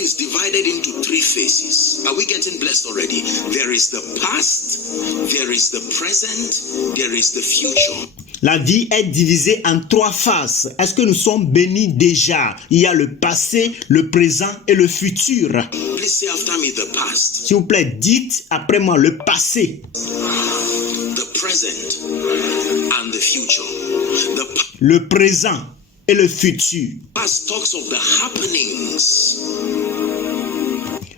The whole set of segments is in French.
is divided into three phases. Are we getting blessed already? There is the past, there is the present, there is the future. La vie est divisée en trois phases. Est-ce que nous sommes bénis déjà? Il y a le passé, le présent et le futur. Please say after me the past. S'il vous plaît, dites après moi le passé, The present and the future. le présent et le futur. The past talks of the happenings.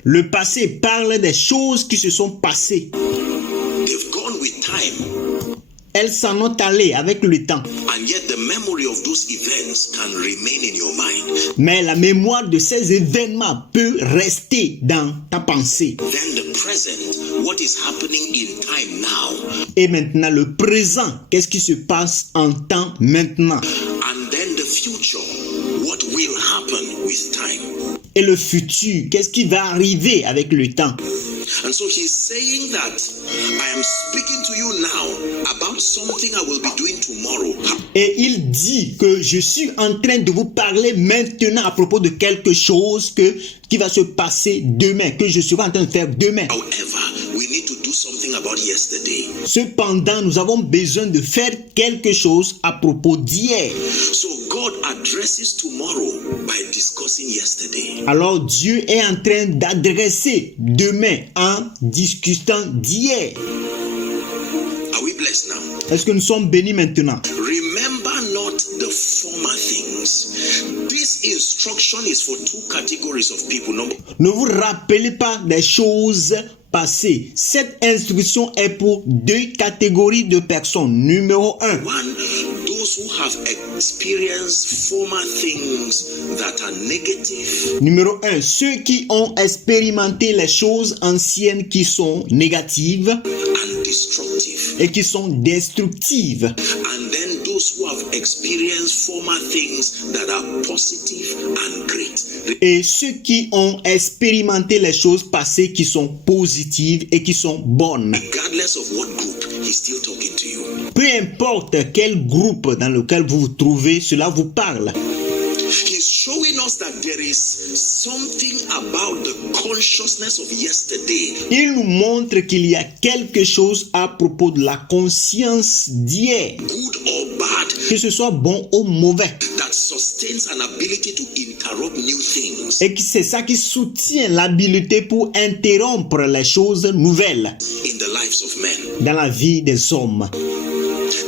Le passé parle des choses qui se sont passées. They've gone with time. Elles s'en ont allées avec le temps. And yet the memory of those events can remain in your mind. Mais la mémoire de ces événements peut rester dans ta pensée. Then the present, what is happening in time now. Et maintenant, le présent, qu'est-ce qui se passe en temps maintenant? And then the future, what will happen with time. Et le futur, qu'est-ce qui va arriver avec le temps? And so he's saying that I am speaking to you now about something I will be doing tomorrow. Et il dit que je suis en train de vous parler maintenant à propos de quelque chose qui va se passer demain, que je serai en train de faire demain. However, we need to do something about yesterday. Cependant, nous avons besoin de faire quelque chose à propos d'hier. So God addresses tomorrow by discussing yesterday. Alors Dieu est en train d'adresser demain en discutant d'hier. Are we blessed now? Est-ce que nous sommes bénis maintenant? Remember not the former things. This instruction is for two categories of people. Ne vous rappelez pas des choses passées. Cette instruction est pour deux catégories de personnes. Numéro 1. One, those who have experienced former things that are negative. Numéro 1. Ceux qui ont expérimenté les choses anciennes qui sont négatives And destructive. et qui sont destructives. And then those who have experienced former things that are positive and great. Et ceux qui ont expérimenté les choses passées qui sont positives et qui sont bonnes. Regardless of what group, he's still talking to you. Peu importe quel groupe dans lequel vous vous trouvez, cela vous parle. He's showing us that there is something about the consciousness of yesterday. Il nous montre qu'il y a quelque chose à propos de la conscience d'hier, Good or bad, que ce soit bon ou mauvais. that sustains an ability to interrupt new things. Et que c'est ça qui soutient l'habileté pour interrompre les choses nouvelles In the lives of men. dans la vie des hommes.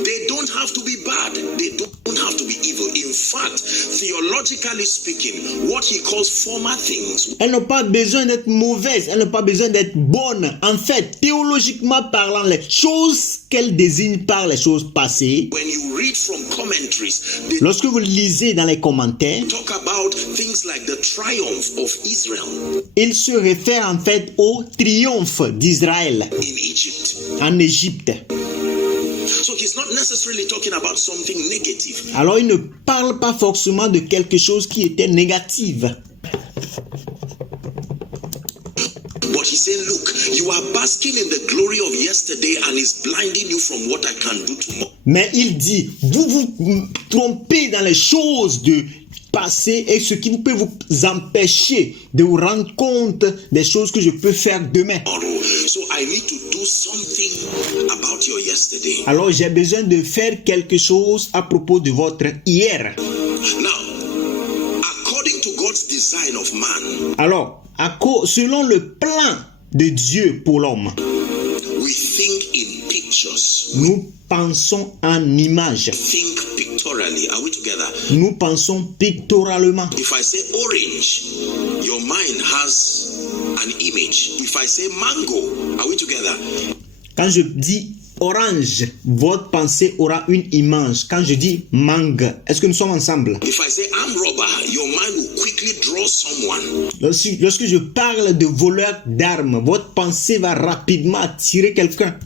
They don't have to be bad. They don't have to be evil. In fact, theologically speaking, what he calls former things. Elles n'ont pas besoin d'être mauvaises, elles n'ont pas besoin d'être bonnes. En fait, théologiquement parlant, les choses qu'elles désignent par les choses passées, When you read from commentaries, they lorsque vous lisez dans les commentaires, talk about things like the triumph of Israel il se réfère en fait au triomphe d'Israël in Egypt. en Égypte. So he's not necessarily talking about something negative. Alors il ne parle pas forcément de quelque chose qui était négatif. But he's saying, look, you are basking in the glory of yesterday and it's blinding you from what I can do tomorrow. Mais il dit, vous vous trompez dans les choses de passé et ce qui peut vous empêcher de vous rendre compte des choses que je peux faire demain. So I need to do something about your yesterday. Alors j'ai besoin de faire quelque chose à propos de votre hier. Now, according to God's design of man, Alors, selon le plan de Dieu pour l'homme, we think in pictures. nous pensons en images. Think pictorially. Are we together? Nous pensons pictoralement. If I say orange, your mind has an image. If I say mango, are we together? Quand je dis orange, votre pensée aura une image. Quand je dis mangue, est-ce que nous sommes ensemble? If I say armed robber, your mind will quickly draw someone. Lorsque je parle de voleur d'armes, votre pensée va rapidement attirer quelqu'un.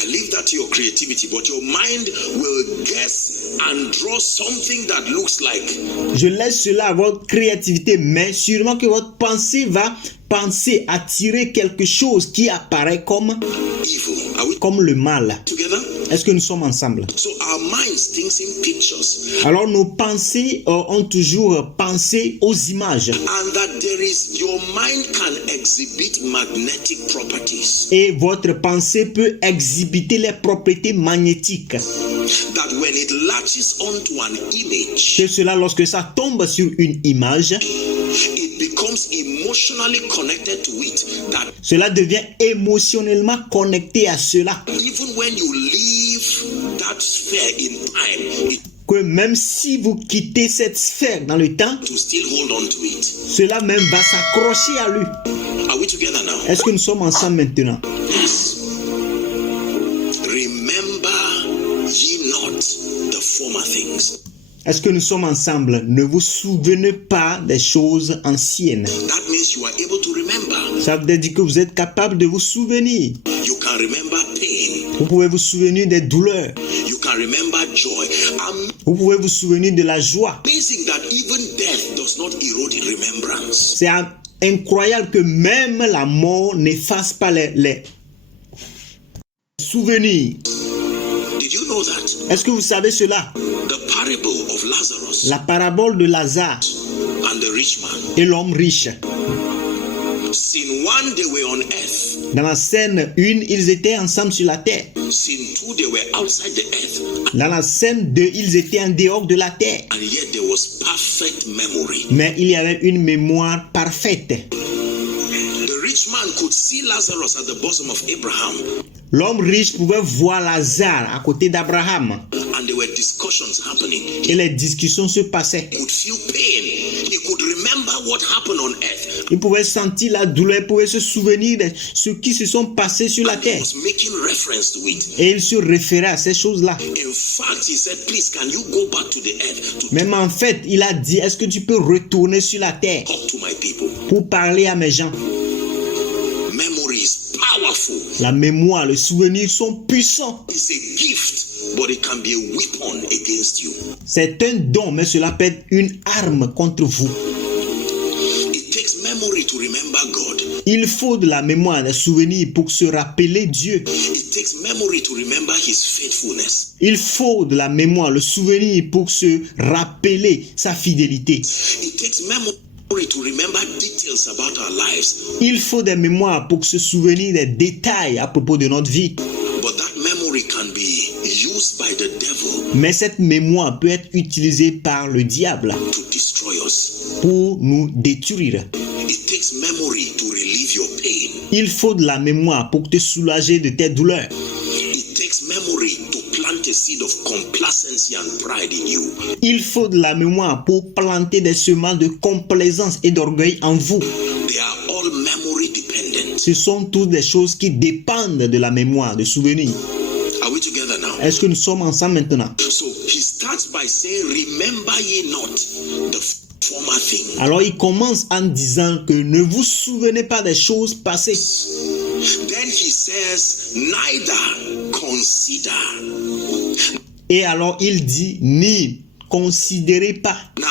I leave that to your creativity, but your mind will guess and draw something that looks like. Je laisse cela à votre créativité, mais sûrement que votre pensée va penser attirer quelque chose qui apparaît comme Evil. Are we le mal. together? Est-ce que nous sommes ensemble? So our minds thinks in pictures. Alors nos pensées ont toujours pensé aux images. And that your mind can exhibit magnetic properties. Et votre pensée peut exhibiter les propriétés magnétiques. That when it latches onto an image, Que cela, lorsque ça tombe sur une image, it becomes emotionally connected to it. That cela devient émotionnellement connecté à cela. even when you leave that sphere in time, it Que même si vous quittez cette sphère dans le temps, to still hold on to it. cela même va s'accrocher à lui. Are we together now? Est-ce que nous sommes ensemble maintenant? Yes. Remember ye not the former things. Est-ce que nous sommes ensemble? Ne vous souvenez pas des choses anciennes. That means you are able to remember. Ça veut dire que vous êtes capable de vous souvenir. You can remember pain. Vous pouvez vous souvenir des douleurs. You can remember joy. Vous pouvez vous souvenir de la joie. Amazing that even death does not erode in remembrance. C'est incroyable que même la mort n'efface pas les souvenirs. Did you know that? Est-ce que vous savez cela? The parable of Lazarus La parabole de Lazare and the rich man. et l'homme riche. Scene 1, they were on earth. Dans la scène 1, ils étaient ensemble sur la terre. Scene 2, they were outside the earth. Dans la scène 2, ils étaient en dehors de la terre. And yet there was perfect memory. Mais il y avait une mémoire parfaite. The rich man could see Lazarus at the bosom of Abraham. L'homme riche pouvait voir Lazare à côté d'Abraham. And there were discussions happening. Et les discussions se passaient. He could feel pain. He could remember what happened on earth. Il pouvait sentir la douleur, il pouvait se souvenir de ce qui se sont passés sur la And he terre. was making reference to it. Et il se référait à ces choses-là. In fact, he said, please, can you go back to the earth to Même en fait, il a dit, est-ce que tu peux retourner sur la terre talk to my people? pour parler à mes gens? Memory is powerful. La mémoire, le souvenir sont puissants. It's a gift, but it can be a weapon against you. C'est un don, mais cela peut être une arme contre vous. It takes memory to remember God. Il faut de la mémoire, des souvenirs pour se rappeler Dieu. It takes memory to remember his faithfulness. Il faut de la mémoire, le souvenir pour se rappeler sa fidélité. It takes memory to remember details about our lives. Il faut des mémoires pour se souvenir des détails à propos de notre vie. But that memory can be used by the devil Mais cette mémoire peut être utilisée par le diable to destroy us. pour nous détruire. It takes memory to relieve your pain. Il faut de la mémoire pour te soulager de tes douleurs. It takes memory to plant a seed of complacency and pride in you. Il faut de la mémoire pour planter des semences de complaisance et d'orgueil en vous. They are all memory dependent. Ce sont toutes des choses qui dépendent de la mémoire, de souvenirs. Are we together now? Est-ce que nous sommes ensemble maintenant? So he starts by saying, remember ye not the former thing. Alors il commence en disant que ne vous souvenez pas des choses passées. Then he says, neither consider. Et alors il dit, ni considérez pas. Now,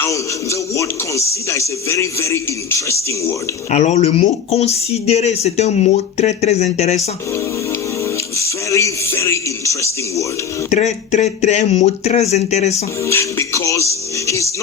the word consider is a very, very interesting word. Alors le mot considérer, c'est un mot très très intéressant. Very, very interesting word. Un mot très intéressant. Because he's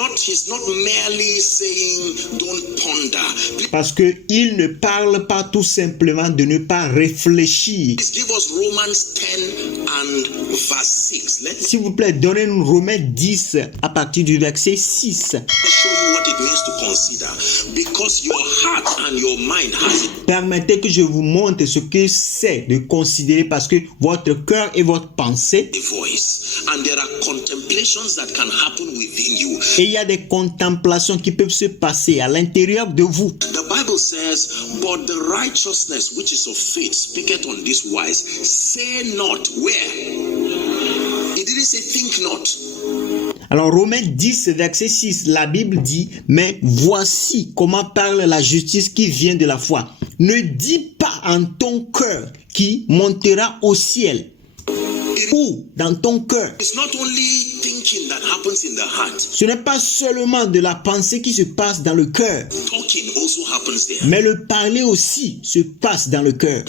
not merely saying don't ponder. Parce que il ne parle pas tout simplement de ne pas réfléchir. Please give us Romans 10 and verse 6. Let's S'il vous plaît, donnez-nous Romains 10 à partir du verset 6. show you what it means to consider. Because your heart and your mind has it. Permettez que je vous montre ce que c'est de considérer parce que votre cœur et votre pensée, A voice, and there are contemplations that can happen within you. et il y a des contemplations qui peuvent se passer à l'intérieur de vous. The Bible says, but the righteousness which is of faith speaketh on this wise, say not where. It didn't say think not. Alors Romains 10 verset 6, la Bible dit, mais voici comment parle la justice qui vient de la foi. Ne dis pas en ton cœur qui montera au ciel. Ou dans ton cœur. It's not only thinking that happens in the heart. Ce n'est pas seulement de la pensée qui se passe dans le cœur, Talking also happens there. mais le parler aussi se passe dans le cœur.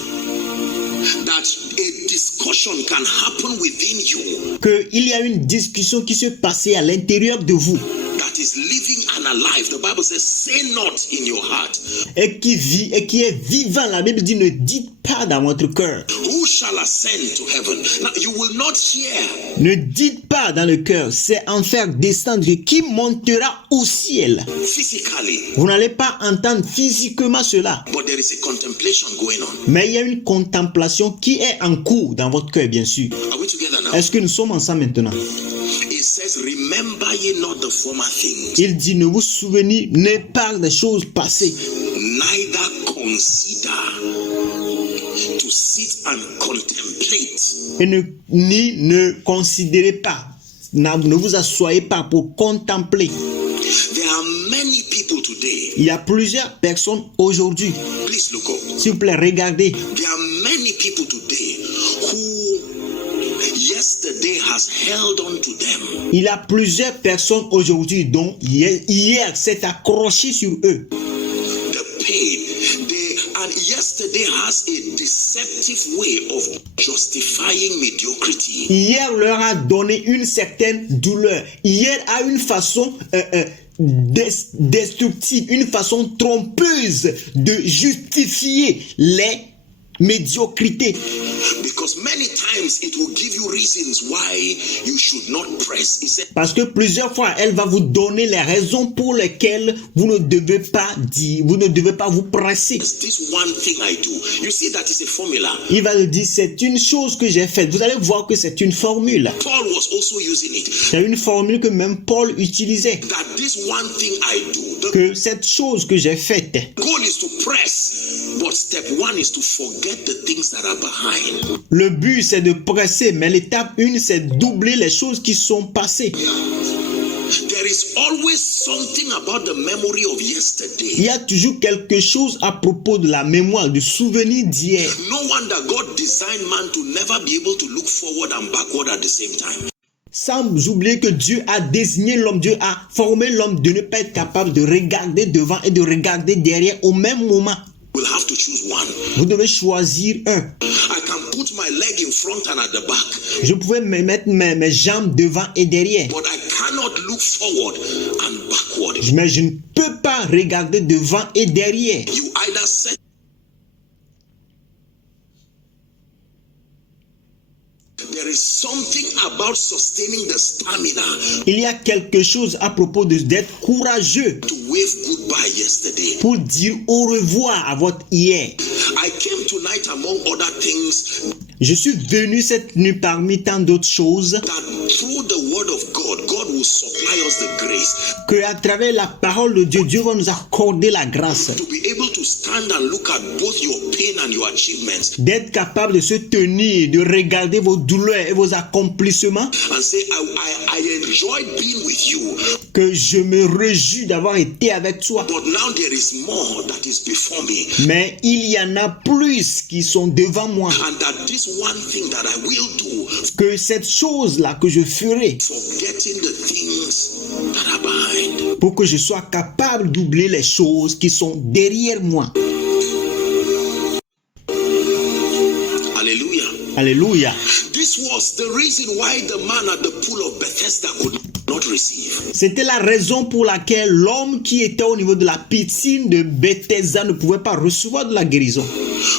That a discussion discussion can happen within you qu'il y a une discussion qui se passait à l'intérieur de vous that is living and alive. The Bible says, say not in your heart. et qui vit et qui est vivant. La Bible dit, ne dites pas dans votre cœur. Who shall ascend to heaven? Now, you will not hear. Ne dites pas dans le cœur, c'est en faire descendre qui montera au ciel. Physically, Vous n'allez pas entendre physiquement cela, but there is a contemplation going on. mais il y a une contemplation qui est en cours dans votre cœur, bien sûr. Are we together now? Est-ce que nous sommes ensemble maintenant? It says, remember ye not the former things, Il dit, ne vous souvenez, ne parle des choses passées, neither consider to sit and contemplate. et ne considérez pas, ne vous asseyez pas pour contempler. There are many people today. Il y a plusieurs personnes aujourd'hui. Please look up. S'il vous plaît, regardez. There are many people today who yesterday has held on to them. Il y a plusieurs personnes aujourd'hui dont hier s'est accroché sur eux. The pain. And yesterday has a deceptive way of justifying mediocrity. Hier leur a donné une certaine douleur. Hier a une façon destructive, une façon trompeuse de justifier les médiocrités. Because many times it will give you reasons why you should not press. He said, Parce que plusieurs fois, elle va vous donner les raisons pour lesquelles vous ne devez pas dire, vous ne devez pas vous presser. this one thing I do. You see that is a formula. Il va le dire, c'est une chose que j'ai faite. Vous allez voir que c'est une formule. Paul was also using it. C'est une formule que même Paul utilisait. That this one thing I do. The Que cette chose que j'ai faite, goal is to press, but step one is to forget the things that are behind. le but c'est de presser, mais l'étape 1 c'est doubler les choses qui sont passées. There is always something about the memory of yesterday. Il y a toujours quelque chose à propos de la mémoire, du souvenir d'hier. No wonder God designed man to never be able to look forward and backward at the same time. Sans oublier que Dieu a désigné l'homme, Dieu a formé l'homme de ne pas être capable de regarder devant et de regarder derrière au même moment. We'll have to choose one. Vous devez choisir un. I can put my leg in front and at the back, Je pouvais me mettre mes jambes devant et derrière, but I cannot look forward and backward. mais je ne peux pas regarder devant et derrière. You either set. There is something about sustaining the stamina Il y a quelque chose à propos d'être courageux to wave goodbye yesterday. pour dire au revoir à votre hier. I came tonight, among other things, Je suis venu cette nuit parmi tant d'autres choses, that through the word of God, God will supply us the grace que à travers la parole de Dieu, Dieu va nous accorder la grâce to be able to stand and look at both your pain and your achievements d'être capable de se tenir, de regarder vos douleurs et vos accomplissements, and say, I enjoyed being with you, que je me réjouis d'avoir été avec toi. but now there is more that is before me, Mais il y en a plus qui sont devant moi, and that this one thing that I will do, que cette chose-là que je ferai forgetting the things that are behind. pour que je sois capable d'oublier les choses qui sont derrière moi. Hallelujah. Alléluia. This was the reason why the man at the pool of Bethesda could not receive. C'était la raison pour laquelle l'homme qui était au niveau de la piscine de Bethesda ne pouvait pas recevoir de la guérison.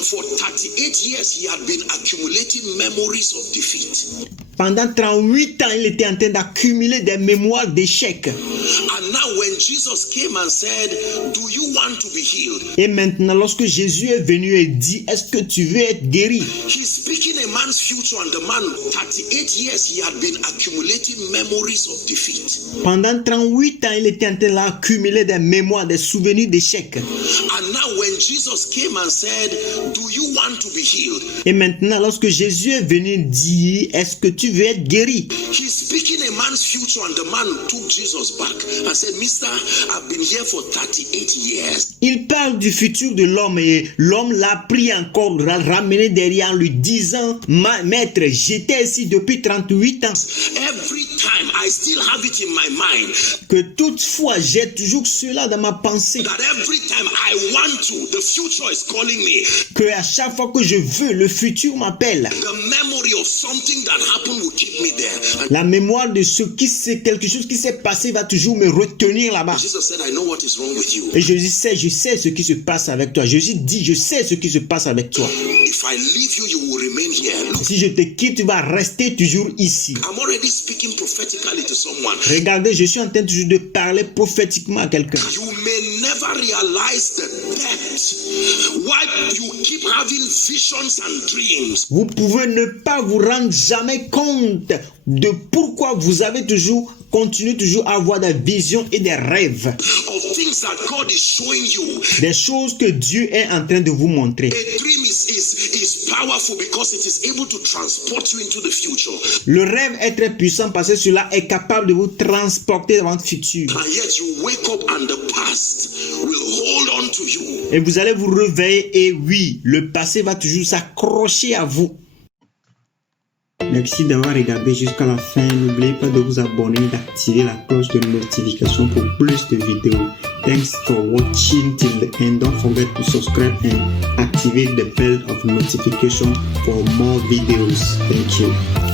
For 38 years, he had been accumulating memories of defeat. Pendant 38 ans, il était en train d'accumuler des mémoires d'échecs. And now when Jesus came and said, do you want to be healed? Et maintenant, lorsque Jésus est venu et dit, est-ce que tu veux être guéri? He's speaking a man's future, and the man, 38 years, he had been accumulating memories of defeat. Pendant 38 ans, il était en train d'accumuler des mémoires, des souvenirs d'échecs. And now when Jesus came and said, do you want to be healed? Et maintenant, lorsque Jésus est venu dire, est-ce que tu veux être guéri? He's speaking a man's future, and the man took Jesus back and said, Mister, I've been here for 38 years. Il parle du futur de l'homme et l'homme l'a pris encore, l'a ramené derrière en lui disant, maître, j'étais ici depuis 38 ans. Every time I still have it in my mind Que toutefois, j'ai toujours cela dans ma pensée. that every time I want to, the future is calling me. Que à chaque fois que je veux, le futur m'appelle. The memory of something that happened will keep me there. And La mémoire de quelque chose qui s'est passé va toujours me retenir là-bas. Jesus said, I know what is wrong with you. Et je sais ce qui se passe avec toi. Jésus dit, je sais ce qui se passe avec toi. If I leave you, you will remain here. Look, Si je te quitte, tu vas rester toujours ici. I'm already speaking prophetically to someone. Regardez, je suis en train toujours de parler prophétiquement à quelqu'un. You may never realize the depth why you keep having visions and dreams. Vous pouvez ne pas vous rendre jamais compte de pourquoi vous avez continuez toujours à avoir des visions et des rêves. Of things that God is showing you. Des choses que Dieu est en train de vous montrer. A dream is powerful because it is able to transport you into the future. Le rêve est très puissant parce que cela est capable de vous transporter dans votre futur. And yet you wake up and the past will hold on to you. Et vous allez vous réveiller et oui, le passé va toujours s'accrocher à vous. Merci d'avoir regardé jusqu'à la fin. N'oubliez pas de vous abonner et d'activer la cloche de notification pour plus de vidéos. Thanks for watching till the end. Don't forget to subscribe and activate the bell of notification for more videos. Thank you.